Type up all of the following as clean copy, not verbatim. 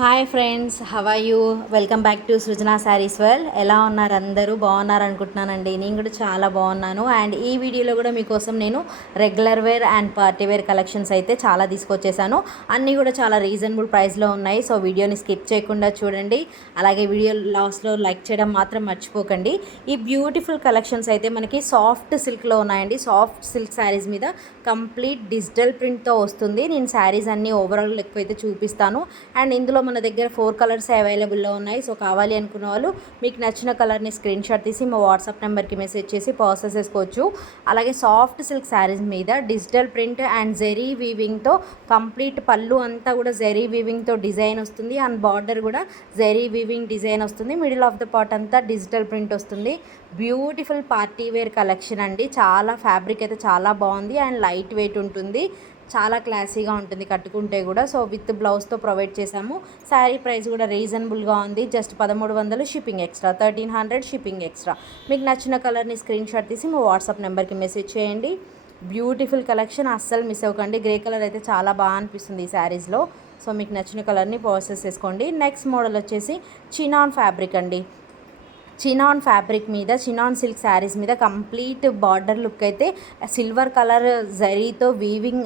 Hi friends, how are you? Welcome back to Srujana Sarees World. ఎలా ఉన్నారు? అందరూ బాగున్నారు అనుకుంటున్నానండి. నేను కూడా చాలా బాగున్నాను. అండ్ ఈ వీడియోలో కూడా మీకోసం నేను regular wear and party wear collections అయితే చాలా తీసుకొచ్చేసాను. అన్నీ కూడా చాలా రీజనబుల్ ప్రైస్లో ఉన్నాయి. సో వీడియోని స్కిప్ చేయకుండా చూడండి. అలాగే వీడియో లాస్ట్లో లైక్ చేయడం మాత్రం మర్చిపోకండి. ఈ బ్యూటిఫుల్ కలెక్షన్స్ అయితే మనకి సాఫ్ట్ సిల్క్లో ఉన్నాయండి. సాఫ్ట్ సిల్క్ శారీస్ మీద కంప్లీట్ డిజిటల్ ప్రింట్తో వస్తుంది. నేను శారీస్ అన్నీ ఓవరాల్ ఎక్కువైతే చూపిస్తాను. అండ్ ఇందులో మన దగ్గర 4 కలర్స్ అవైలబుల్లో ఉన్నాయి. సో కావాలి అనుకున్న వాళ్ళు మీకు నచ్చిన కలర్ని స్క్రీన్ షాట్ తీసి మా వాట్సాప్ నెంబర్కి మెసేజ్ చేసి ప్రాసెస్ చేసుకోవచ్చు. అలాగే సాఫ్ట్ సిల్క్ శారీస్ మీద డిజిటల్ ప్రింట్ అండ్ జెరీ వీవింగ్తో కంప్లీట్ పళ్ళు అంతా కూడా జెరీ వీవింగ్తో డిజైన్ వస్తుంది. అండ్ బార్డర్ కూడా జెరీ వీవింగ్ డిజైన్ వస్తుంది. మిడిల్ ఆఫ్ ద పార్ట్ అంతా డిజిటల్ ప్రింట్ వస్తుంది. బ్యూటిఫుల్ పార్టీ వేర్ కలెక్షన్ అండి. చాలా ఫ్యాబ్రిక్ అయితే చాలా బాగుంది అండ్ లైట్ వెయిట్ ఉంటుంది. చాలా క్లాసీగా ఉంటుంది కట్టుకుంటే కూడా. సో విత్ బ్లౌజ్తో ప్రొవైడ్ చేశాము. శారీ ప్రైస్ కూడా రీజనబుల్గా ఉంది. Just 1300 shipping extra, 1300 shipping extra. మీకు నచ్చిన కలర్ని స్క్రీన్ షాట్ తీసి మా వాట్సాప్ నెంబర్కి మెసేజ్ చేయండి. బ్యూటిఫుల్ కలెక్షన్, అస్సలు మిస్ అవ్వకండి. గ్రే కలర్ అయితే చాలా బాగా అనిపిస్తుంది ఈ శారీస్లో. సో మీకు నచ్చిన కలర్ని ప్రాసెస్ చేసుకోండి. నెక్స్ట్ మోడల్ వచ్చేసి చినాన్ ఫ్యాబ్రిక్ అండి. చినాన్ ఫ్యాబ్రిక్ మీద చినాన్ సిల్క్ శారీస్ మీద కంప్లీట్ బార్డర్ లుక్ అయితే సిల్వర్ కలర్ జరీతో వీవింగ్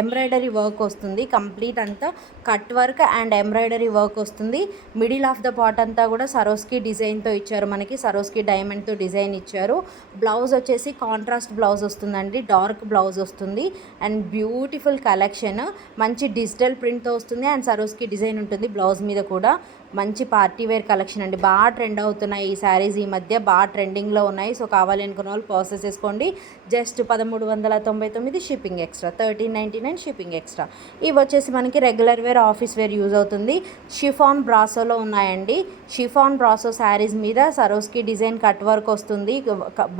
ఎంబ్రాయిడరీ వర్క్ వస్తుంది. కంప్లీట్ అంతా cut work and embroidery work వస్తుంది. మిడిల్ ఆఫ్ ద పార్ట్ అంతా కూడా సరోస్కి డిజైన్తో ఇచ్చారు. మనకి సరోస్కి డైమండ్తో డిజైన్ ఇచ్చారు. బ్లౌజ్ వచ్చేసి కాంట్రాస్ట్ బ్లౌజ్ వస్తుందండి. డార్క్ బ్లౌజ్ వస్తుంది. అండ్ బ్యూటిఫుల్ కలెక్షన్, మంచి డిజిటల్ ప్రింట్తో వస్తుంది అండ్ సరోస్కి డిజైన్ ఉంటుంది బ్లౌజ్ మీద కూడా. మంచి పార్టీ వేర్ కలెక్షన్ అండి. బాగా ట్రెండ్ అవుతున్నాయి ఈ శారీస్, ఈ మధ్య బాగా ట్రెండింగ్లో ఉన్నాయి. సో కావాలి అనుకున్న వాళ్ళు ప్రాసెస్ చేసుకోండి. Just 1399 shipping extra, 1399 shipping extra. ఇవి వచ్చేసి మనకి regular wear, office wear use అవుతుంది. షిఫాన్ బ్రాసోలో ఉన్నాయండి. షిఫాన్ బ్రాసో శారీస్ మీద సరోస్కి డిజైన్ కట్ వర్క్ వస్తుంది.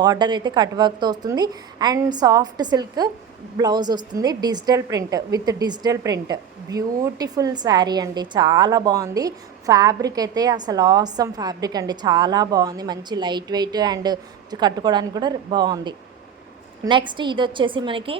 బార్డర్ అయితే కట్ వర్క్తో వస్తుంది అండ్ సాఫ్ట్ సిల్క్ బ్లౌజ్ వస్తుంది. Digital print with digital print. Beautiful saree అండి, చాలా బాగుంది. ఫ్యాబ్రిక్ అయితే అసలు ఆసమ్ ఫ్యాబ్రిక్ అండి, చాలా బాగుంది. మంచి లైట్ వెయిట్ అండ్ కట్టుకోవడానికి కూడా బాగుంది. నెక్స్ట్ ఇది వచ్చేసి మనకి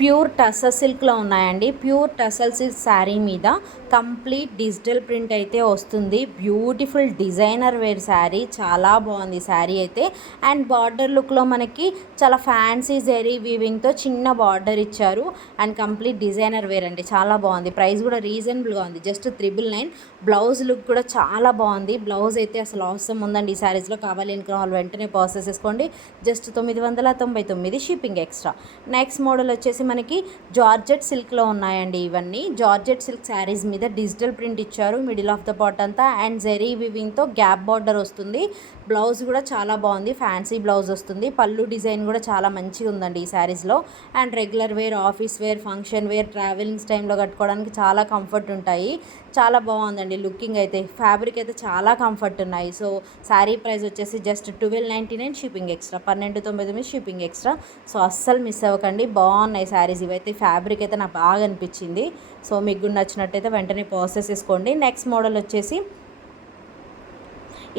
ప్యూర్ టసర్ సిల్క్లో ఉన్నాయండి. ప్యూర్ టసర్ సిల్క్ శారీ మీద కంప్లీట్ డిజిటల్ ప్రింట్ అయితే వస్తుంది. బ్యూటిఫుల్ డిజైనర్ వేర్ శారీ, చాలా బాగుంది శారీ అయితే. అండ్ బార్డర్ లుక్లో మనకి చాలా ఫ్యాన్సీ జెరీ వీవింగ్తో చిన్న బార్డర్ ఇచ్చారు. అండ్ కంప్లీట్ డిజైనర్ వేర్ అండి, చాలా బాగుంది. ప్రైస్ కూడా రీజనబుల్గా ఉంది, జస్ట్ 999. బ్లౌజ్ లుక్ కూడా చాలా బాగుంది. బ్లౌజ్ అయితే అసలు అవసరం ఉందండి ఈ శారీస్లో. కావాలి అనుకున్న వాళ్ళు వెంటనే ప్రాసెస్ చేసుకోండి. Just 999 shipping extra. Next model వచ్చేసి మనకి జార్జెట్ సిల్క్లో ఉన్నాయండి. ఇవన్నీ జార్జెట్ సిల్క్ శారీస్ మీద డిజిటల్ ప్రింట్ ఇచ్చారు. మిడిల్ ఆఫ్ ద పార్ట్ అంతా అండ్ జెరీ వివింగ్తో గ్యాప్ బార్డర్ వస్తుంది. బ్లౌజ్ కూడా చాలా బాగుంది, ఫ్యాన్సీ బ్లౌజ్ వస్తుంది. పళ్ళు డిజైన్ కూడా చాలా మంచిగా ఉందండి ఈ శారీస్లో. And regular wear, office wear, function wear, travellings టైంలో కట్టుకోవడానికి చాలా కంఫర్ట్ ఉంటాయి. చాలా బాగుందండి లుకింగ్ అయితే. ఫ్యాబ్రిక్ అయితే చాలా కంఫర్ట్ ఉన్నాయి. సో శారీ ప్రైస్ వచ్చేసి just 1299 shipping extra, 1299 shipping extra. So అస్సలు మిస్ అవ్వకండి, బాగున్నాయి శారీస్ ఇవైతే. ఫ్యాబ్రిక్ అయితే నాకు బాగా అనిపించింది. సో మీకు కూడా నచ్చినట్టయితే వెంటనే ప్రాసెస్ చేసుకోండి. నెక్స్ట్ మోడల్ వచ్చేసి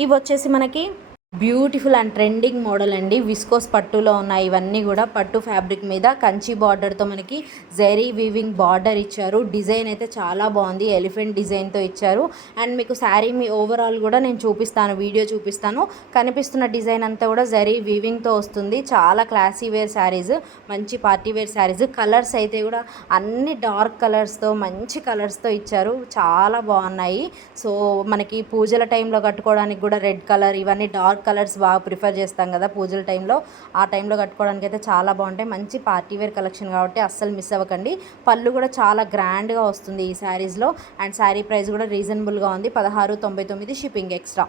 ఇవి వచ్చేసి మనకి బ్యూటిఫుల్ అండ్ ట్రెండింగ్ మోడల్ అండి. విస్కోస్ పట్టులో ఉన్నాయి ఇవన్నీ కూడా. పట్టు ఫ్యాబ్రిక్ మీద కంచి బార్డర్తో మనకి జెరీ వీవింగ్ బార్డర్ ఇచ్చారు. డిజైన్ అయితే చాలా బాగుంది, ఎలిఫెంట్ డిజైన్తో ఇచ్చారు. అండ్ మీకు శారీ మీ ఓవరాల్ కూడా నేను చూపిస్తాను, వీడియో చూపిస్తాను. కనిపిస్తున్న డిజైన్ అంతా కూడా జెరీ వీవింగ్తో వస్తుంది. చాలా క్లాసీ వేర్ శారీస్, మంచి పార్టీ వేర్ శారీస్. కలర్స్ అయితే కూడా అన్ని డార్క్ కలర్స్తో, మంచి కలర్స్తో ఇచ్చారు. చాలా బాగున్నాయి. సో మనకి పూజల టైంలో కట్టుకోవడానికి కూడా రెడ్ కలర్, ఇవన్నీ డార్క్ కలర్స్ బాగా ప్రిఫర్ చేస్తాం కదా పూజల టైంలో. ఆ టైంలో కట్టుకోవడానికి అయితే చాలా బాగుంటాయి. మంచి పార్టీ వేర్ కలెక్షన్ కాబట్టి అస్సలు మిస్ అవ్వకండి. పళ్ళు కూడా చాలా గ్రాండ్గా వస్తుంది ఈ శారీస్లో. అండ్ శారీ ప్రైస్ కూడా రీజనబుల్గా ఉంది, 1699 షిప్పింగ్ ఎక్స్ట్రా.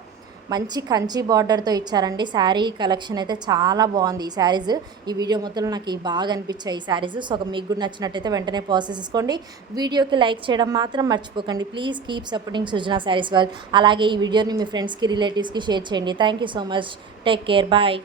మంచి కంచి బార్డర్తో ఇచ్చారండి. శారీ కలెక్షన్ అయితే చాలా బాగుంది ఈ శారీస్. ఈ వీడియో మొత్తంలో నాకు బాగా అనిపించాయి ఈ శారీస్. సో మీకు కూడా నచ్చినట్టయితే వెంటనే ప్రాసెస్ చేసుకోండి. వీడియోకి లైక్ చేయడం మాత్రం మర్చిపోకండి. Please keep supporting Srujana Sarees World. అలాగే ఈ వీడియోని మీ ఫ్రెండ్స్కి, రిలేటివ్స్కి షేర్ చేయండి. Thank you so much. Take care, bye.